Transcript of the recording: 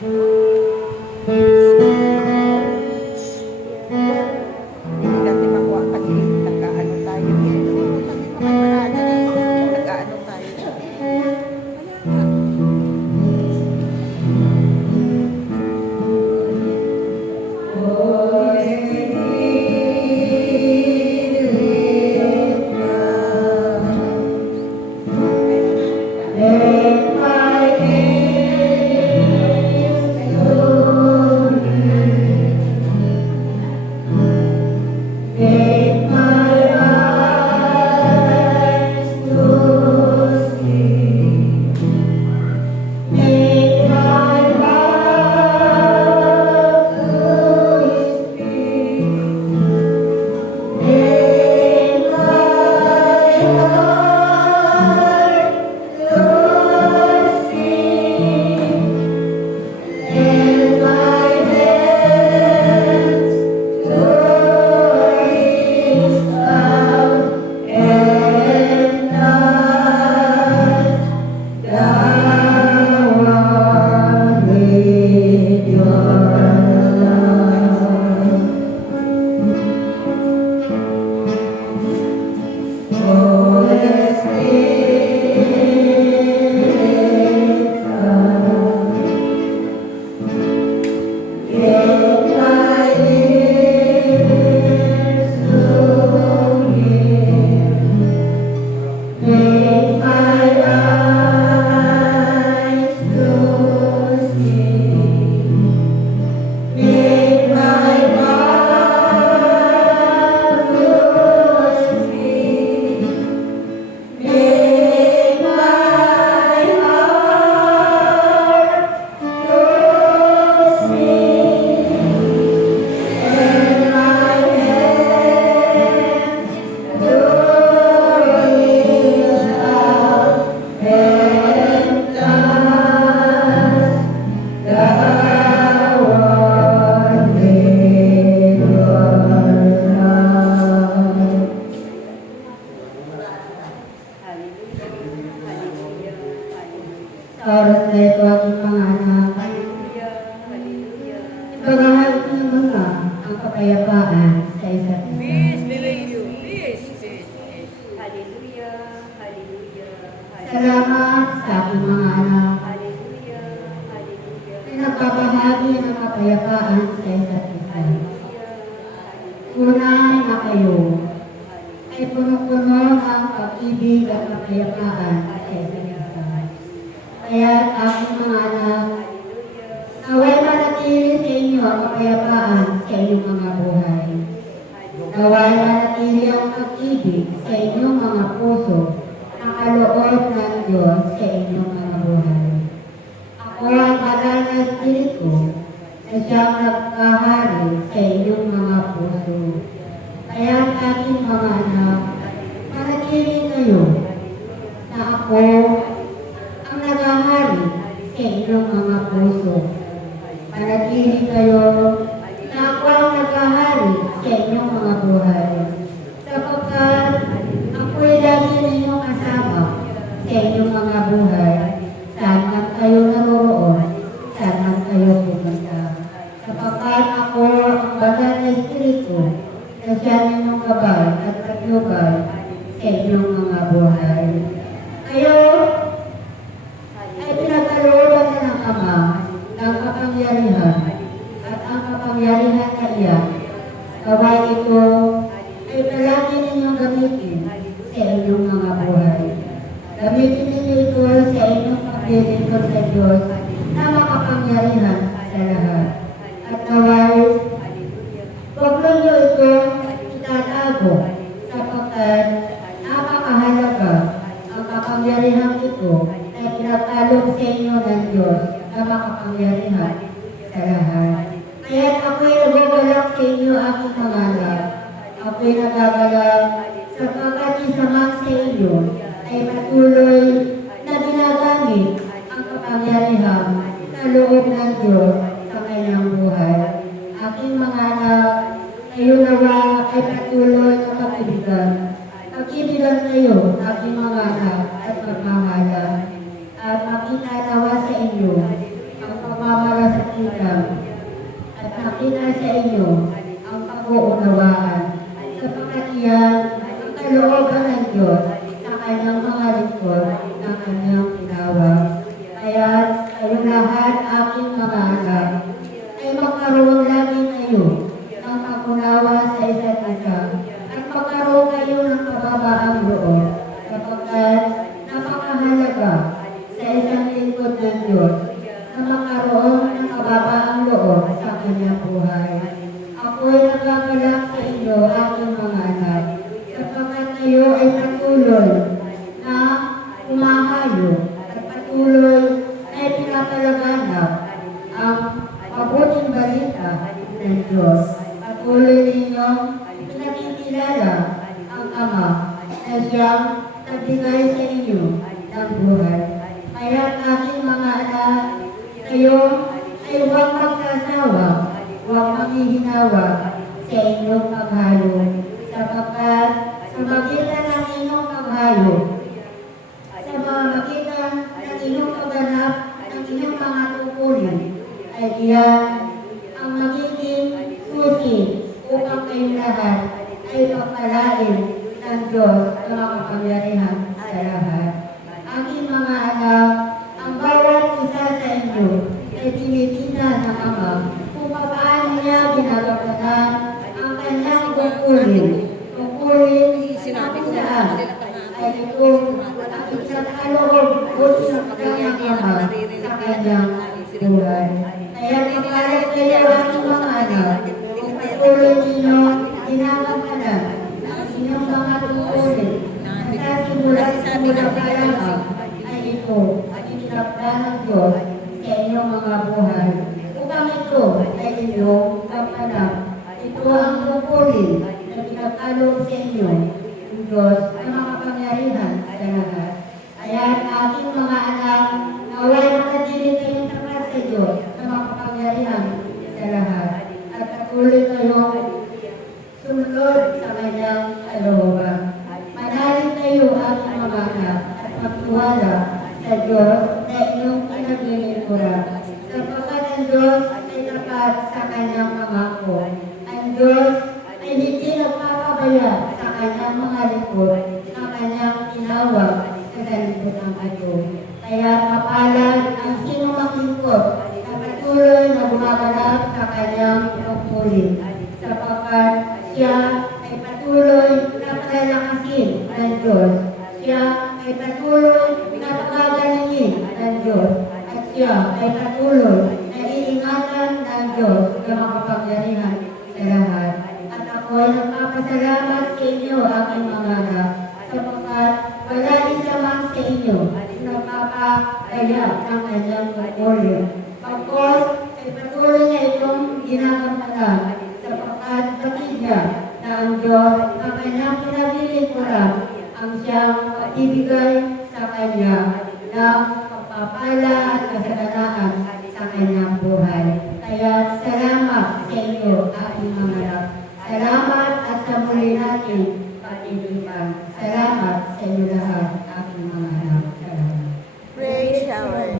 Hindi natin makuha kasi nag-aano tayo. Sabi ko kay brother, nag-aano tayo. Wala nga. Oras na ito aking panganak. Ipagahal ng mga ang kapayapaan sa isa't isa. Peace be with you. Peace, peace, peace. Hallelujah, hallelujah, hallelujah. Salamat sa aking mga anak Hallelujah, hallelujah. na nagpapahagi ng kapayapaan sa isa't isa. Tunay na kayo ay puno-puno ng pag-ibig at kapayapaan sa isa't isa. Kaya aking mga anak, naway manatili sa inyo ang kapayapaan sa inyong mga buhay. Naway manatili ang pag-ibig sa inyong mga puso ang kaloob ng Diyos sa inyong mga buhay. Ako ang banal na Espiritu na siyang nagkahari sa inyong mga puso. Kaya aking mga anak, manatili kayo na ako ang nagahari sa inyong mga puso. Manatili kayo na ako ang nagahari sa inyong mga buhay. Sapagkat ako'y lagi ninyong kasama sa inyong mga buhay. Saan man kayo naroroon, saan man kayo pumunta. Sapagkat ako ang banal na Espiritu na siya ninyong gabay at patnubay sa inyong mga buhay. Kayo ay pinagkalooban na ng Ama ng kapangyarihan at ang kapangyarihan na iyan. Gaway ito ay palagi ninyong gamitin sa inyong mga buhay. Gamitin ninyo ito sa inyong paglilingkod sa Diyos na makapangyarihan sa lahat. At gaway, huwag ninyo ito itatago sapagkat napakahalaga ang kapangyarihan ito na pinagkaloob sa inyo ng Diyos na makapangyarihan sa lahat. Kaya ako'y nagagalak sa inyo aking mga anak. Ako'y nagagalak sapagkat isa man sa inyo ay patuloy na ginagamit ang kapangyarihan na loob ng Diyos sa kanyang buhay. Aking mga anak, kayo nawa ay patuloy na pag-ibigan. Pag-ibigan kayo, aking mga anak, at magmahalan. At makita nawa sa inyo ang pamamalas kanyang mga lingkod na kanyang tinawag. Kaya kayo lahat aking mga anak, ay magkaroon lagi kayo ng pag-unawa sa isa't isa at magkaroon kayo ng kababaang loob sapagkat napakahalaga sa isang lingkod ng Diyos na magkaroon ng kababaang loob sa kanyang buhay. Ako'y nagkakalak sa inyo, aking mga anak, sapagkat kayo ay patuloy na umahayo at patuloy na pinapalaganap ang mabuting balita ng Diyos. Patuloy ninyong pinakikilala ang Ama na siyang nagbigay sa inyo ng buhay. Kaya aking mga anak, kayo ay huwag magsasawa, huwag maghihinawa sa inyong paghayo, sapagkat sa magitan ng inyong paghayo, sa mga magitan ng inyong pagganap ng inyong mga tungkulin, ay iyan ang magiging susi upang kayong lahat ay pagpalain ng Diyos na makapangyarihan sa lahat. Aking mga anak, ang bawat isa sa inyo ay tinitina ng Ama kung paano niya ginagampanan ang kanyang tungkulin. Tungkulin Sinabi ko kung na sa saan kanila kahapon. ay ito ang isang kaloob o isang kanyang Ama sa kanyang buhay. Kaya pagkalat kayo aking mga anak, kung patuloy ninyo ginagampanan ang inyong mga tungkulin na sa simula pa lamang ay ito ang itinakda ng Diyos sa inyong mga buhay. Upang ito ay inyong kapanap. Ito ang tungkulin na pinagkaloob sa inyo ng Diyos na makapangyarihan sa lahat. Kaya aking mga anak, naway makatili kayong tapat sa Diyos na makapangyarihan sa lahat. At patuloy kayong sumunod sa kanyang kalooban. Manalig kayo aking mga anak at magtiwala sa Diyos na inyong pinaglilingkuran. Sapagkat ang Diyos ay tapat sa kanyang pangako. Ang Diyos ay hindi nagpapabaya sa kanyang mga lingkod na kanyang tinawag sa sanlibutan ito. Kaya mapalad ang sinumang lingkod na patuloy na gumaganap sa kanyang tungkulin. Sapagkat siya ay patuloy na palalakasin ng Diyos. Siya ay patuloy na pagagalingin ng Diyos. At siya ay patuloy na iingatan ng Diyos na makapangyarihan sa lahat. At ako'y nagpapasalamat sa inyo, aking mga anak, sapagkat wala isa man sa inyo na napapakaya ng kanyang tungkulin. Pagkos ay patuloy na itong ginagampanan sapagkat bakit niya na ang Diyos ang kanyang pinaglilingkuran ang siyang ibigay sa kanya ng pagpapala at kasaganaan sa kanyang buhay. Kaya salamat sa inyo, aking mga anak. Salamat at sa muli natin pag-inipan. Salamat sa inyo lahat.